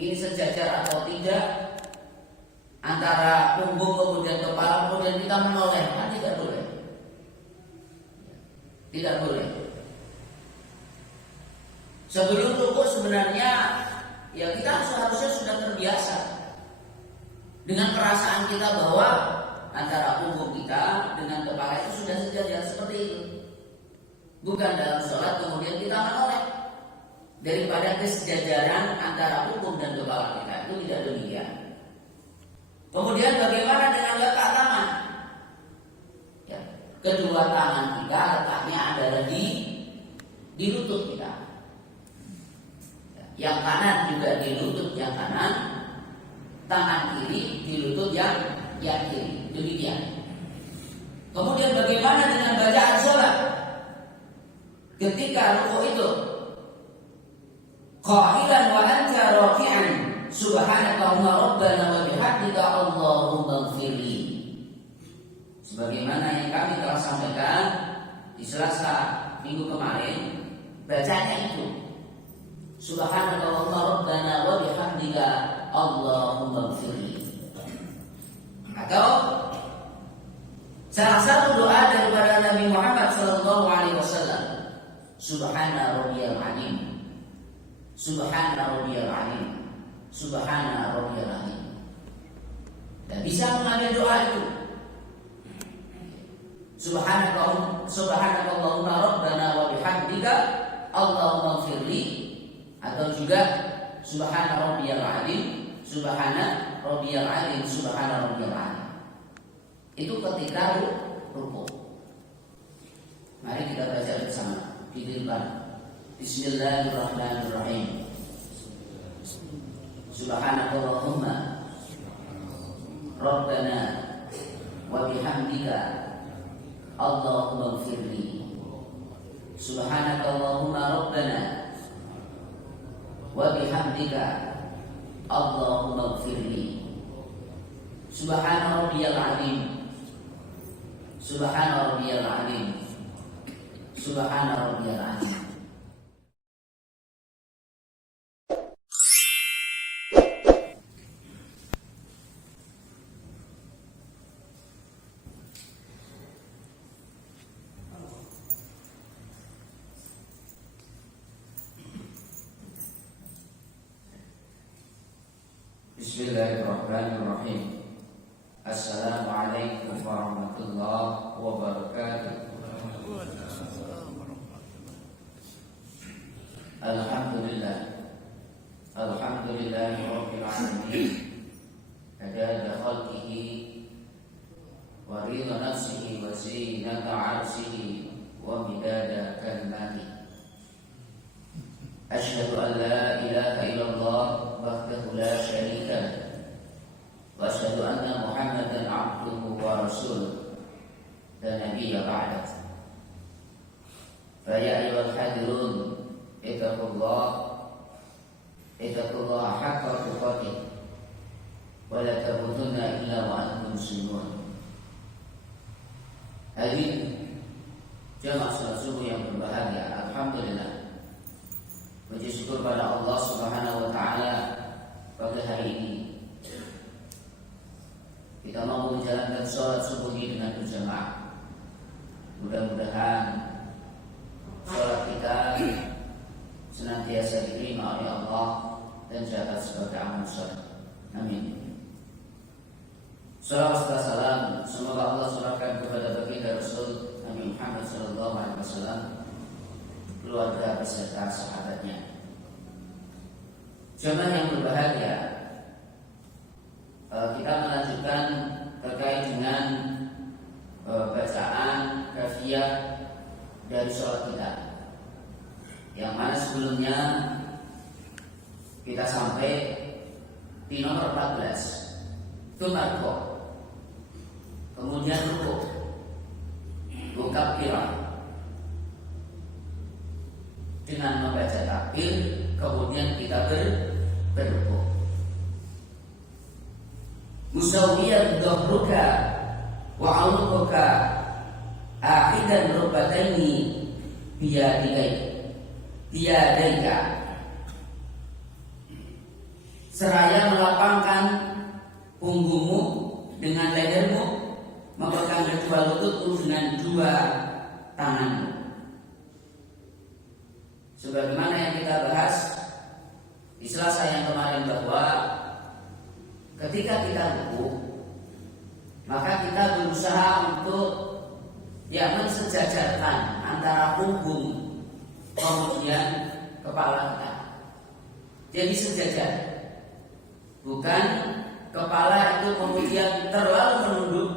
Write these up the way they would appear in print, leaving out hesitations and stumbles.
ini sejajar atau tidak antara punggung kemudian kepala kemudian kita menoleh, kan tidak boleh. Tidak boleh. Sebelum rukuk sebenarnya ya kita seharusnya sudah terbiasa dengan perasaan kita bahwa antara punggung kita dengan kepala itu sudah sejajar seperti itu. Bukan dalam sholat kemudian kita menoleh daripada kesejajaran antara punggung dan kepala kita, itu tidak demikian. Kemudian bagaimana dengan letak tangan? Ya, kedua tangan kita letaknya adalah di lutut kita. Yang kanan juga di lutut yang kanan, tangan kiri di lutut yang kiri. Demikian. Kemudian bagaimana dengan bacaan sholat? Ketika rukuk itu qailan wa anta raki'an subhanakallahumma rabbana wa bihamdika allahumma ighfirli. Sebagaimana yang kami telah sampaikan di Selasa minggu kemarin, bacanya itu subhanakallahumma rabbana wa bihamdika allahumma ighfirli. Atau salah satu doa daripada Nabi Muhammad sallallahu alaihi wasallam, subhana rabbiyal azim, subhana rabbiyal azim, subhana rabbiyal azim. Dan bisa mengambil doa itu. Subhanakallahumma rabbana wa bihamdika allahumma ighfirli, atau juga subhana rabbiyal azim, subhana rabbiyal azim, subhana rabbiyal azim. Itu ketika rukuk. Mari kita baca bersama. Didepan. Bismillahirrahmanirrahim. Subhanakallahumma rabbana wa bihamdika allahumma ighfirli. Subhanakallahumma rabbana wa bihamdika allahumma ighfirli. Subhana rabbiyal azim, subhana rabbiyal azim, subhana rabbiyal azim. Bismillahirrahmanirrahim. Assalamualaikum warahmatullahi wabarakatuh. Alhamdulillah, alhamdulillahi rabbil alamin, adada khalqihi wa ridha nafsihi wa zinata arshihi wa midada kalimatihi. Asyhadu an la ilaha illallah wahdahu la syarika lahu wa asyhadu anna Muhammadan abduhu wa rasuluh la nabiyya ba'dah. Fa ya ayyuhal hadirun ittaqullaha haqqa tuqatih wa la tamutunna illa wa antum muslimun. Hadirin jamaah salat subuh yang berbahagia, alhamdulillah, puji syukur pada Allah Subhanahu wa taala pada hari ini kita mau menjalankan sholat subuh ini dengan berjamaah. Mudah-mudahan sholat kita senantiasa diterima oleh Allah dan dicatat sebagai amal saleh. Amin. Salawat serta salam semoga Allah surahkan kepada baginda Rasul Nabi Muhammad sallallahu alaihi wasallam, keluarga beserta sahabatnya. Jemaah yang berbahagia, kita melanjutkan terkait dengan bacaan kafiyah dari sholat kita, yang mana sebelumnya kita sampai di nomor 14, tumarko, kemudian rukuk, mukabbirah, dengan membaca takbir, kemudian kita berrukuk. Musawiyan dhahruka wa 'unuka akhidan rubbataini biyadaika. seraya melapangkan punggungmu dengan lehermu, memegang kedua lututmu dengan dua tanganmu. Sebagaimana yang kita bahas di Selasa yang kemarin bahwa ketika kita rukuk, maka kita berusaha untuk mensejajarkan antara punggung kemudian kepala kita. Jadi sejajar, bukan kepala itu kemudian terlalu menunduk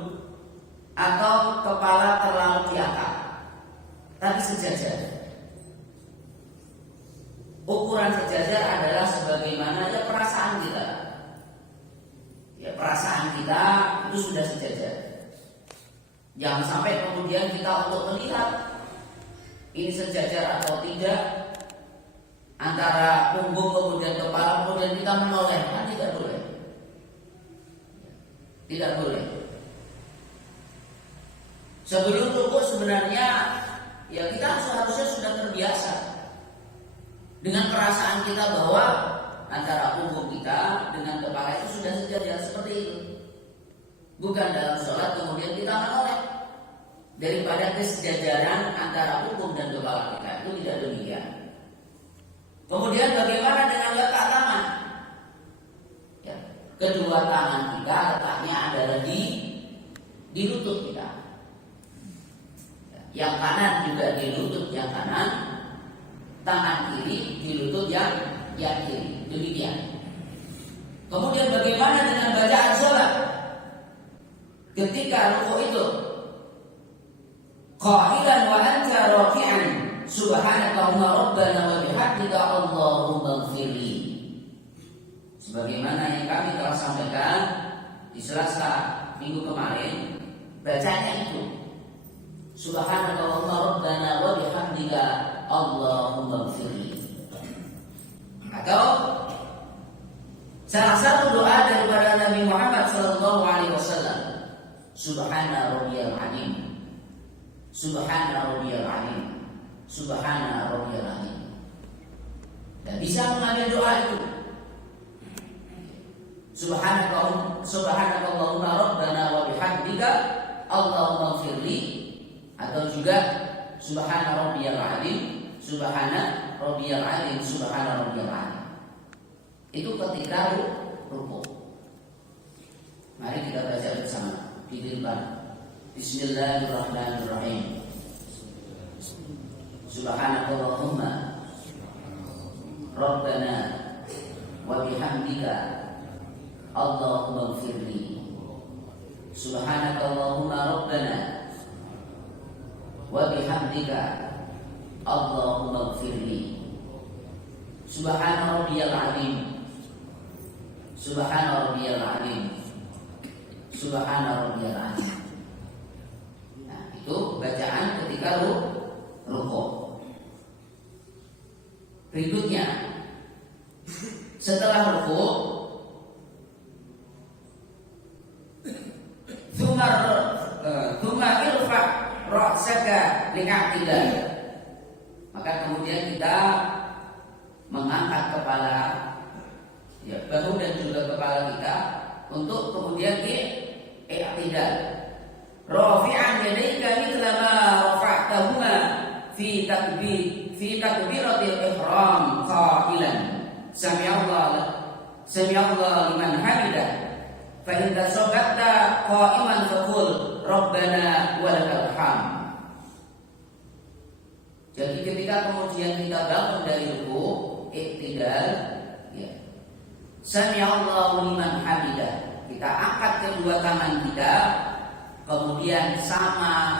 atau kepala terlalu di atas, tapi sejajar. Ukuran sejajar adalah sebagaimana perasaan kita. Perasaan kita itu sudah sejajar. Jangan sampai kemudian kita untuk melihat ini sejajar atau tidak antara punggung kemudian kepala, kemudian kita menoleh, kan tidak boleh. Tidak boleh. Sebelum rukuk sebenarnya kita seharusnya sudah terbiasa dengan perasaan kita bahwa antara punggung kita dengan kepala itu sudah sejajar seperti itu. Bukan dalam sholat kemudian kita menoleh. Daripada kesejajaran antara punggung dan kepala kita, itu tidak demikian. Kemudian bagaimana dengan letak tangan? Kedua tangan kita letaknya adalah di lutut kita. Yang kanan juga di lutut yang kanan, tangan kiri di lutut yang kiri. Demikian. Kemudian bagaimana dengan bacaan sholat? Ketika rukuk itu qailan wa anta raki'an subhanakallahumma rabbana wa bihamdika allahumma ighfirli. Sebagaimana yang kami telah sampaikan di Selasa minggu kemarin, bacanya itu subhanakallahumma rabbana wa bihamdika allahumma ighfirli. Atau salah satu doa daripada Nabi Muhammad SAW, Subhana rabbiyal azim, Subhana rabbiyal azim, Subhana rabbiyal azim. Dan bisa mengambil doa itu. Subhanakallahumma rabbana wa bihamdika Allahumma ighfirli, atau juga Subhana rabbiyal azim, Subhana rabbiyal azim, Subhana rabbiyal azim. Itu ketika rukuk. Mari kita baca bersama di depan. Bismillahirrahmanirrahim. Subhanakallahumma rabbana wa bihamdika Allahumma ighfirli. Subhanakallahumma rabbana wa bihamdika Allahumma ighfirli. Subhana rabbiyal azim, Subhana rabbiyal azim, Subhana rabbiyal azim. Nah, itu bacaan ketika rukuk. Berikutnya, setelah rukuk, tsumma irfa ra'saka li'a'tidal. Maka kemudian kita mengangkat kepala, bahu dan juga kepala kita untuk kemudian i'tidal. Rafi'an yadayka mithla ma rafa'tahuma fi takbiratil ihram qailan sami'allahu liman hamidah. Fa in tasabbata qa'iman faqul rabbana walakal hamd. Jadi ketika kemudian kita bangun dari rukuk, i'tidal, sami'allahu liman hamidah, kita angkat kedua tangan kita, kemudian sama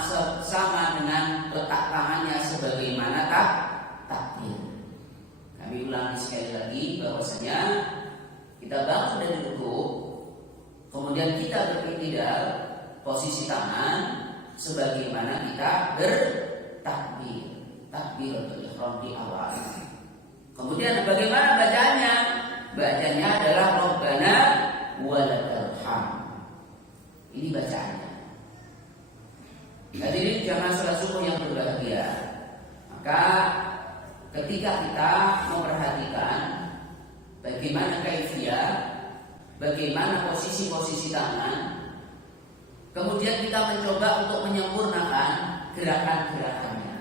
dengan letak tangannya sebagaimana takbir. Kami ulangi sekali lagi bahwasanya kita bangun dari rukuk, kemudian kita ber'iktidal, posisi tangan sebagaimana kita bertakbir, takbiratul ihram di awal. Kemudian bagaimana bacaannya? Bacanya adalah Rabbana walakal hamd. Ini bacaannya. Hadirin jamaah salat subuh yang berbahagia. Maka ketika kita memperhatikan bagaimana kaifiyah, bagaimana posisi-posisi tangan. Kemudian kita mencoba untuk menyempurnakan gerakan-gerakannya.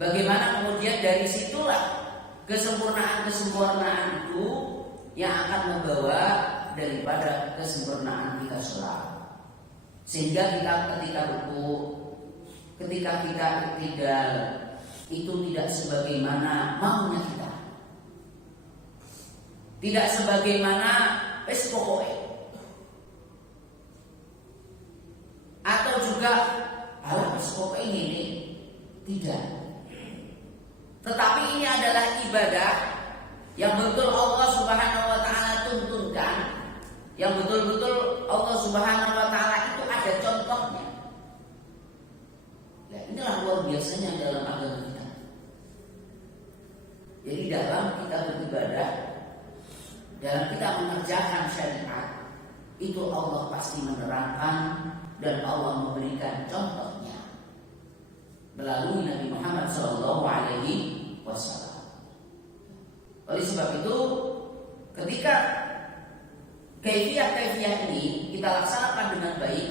Bagaimana kemudian dari situlah kesempurnaan-kesempurnaan itu yang akan membawa daripada kesempurnaan kita sholat. Sehingga kita ketika ruku, ketika kita iktidal, itu tidak sebagaimana maunya kita. Tidak sebagaimana pokoknya. Atau juga pokoknya ini tidak. Tetapi ini adalah ibadah yang betul Allah Subhanahu wa taala tuntunkan, yang betul-betul Allah Subhanahu wa taala itu ada contohnya. Ya, inilah luar biasanya dalam agama kita. Jadi dalam kita beribadah, dalam kita mengerjakan syariat, itu Allah pasti menerangkan dan Allah memberikan contohnya melalui Nabi Muhammad SAW. Oleh sebab itu, ketika kaifiyah ini kita laksanakan dengan baik,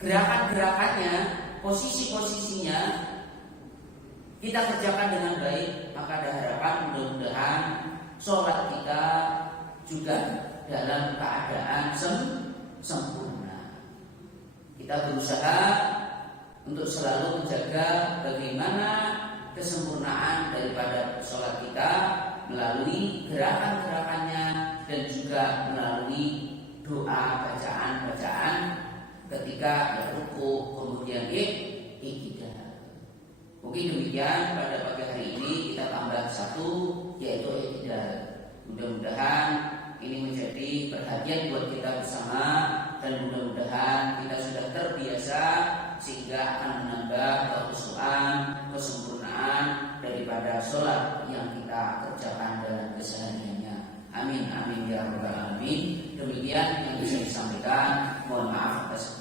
gerakan-gerakannya, posisi-posisinya kita kerjakan dengan baik, maka ada harapan mudah-mudahan sholat kita juga dalam keadaan sempurna. Kita berusaha untuk selalu menjaga bagaimana kesempurnaan daripada sholat kita melalui gerakan-gerakannya dan juga melalui doa bacaan-bacaan ketika ruku kemudian iktidal. Mungkin demikian pada pagi hari ini kita tambah satu, yaitu iktidal. Mudah-mudahan ini menjadi perhatian buat kita bersama dan mudah-mudahan kita sudah terbiasa sehingga akan menambah kehusuan, kesempurnaan daripada sholat yang kita kerjakan dalam kesehariannya. Amin, amin ya rabbal alamin. Demikian yang bisa disampaikan. Mohon maaf atas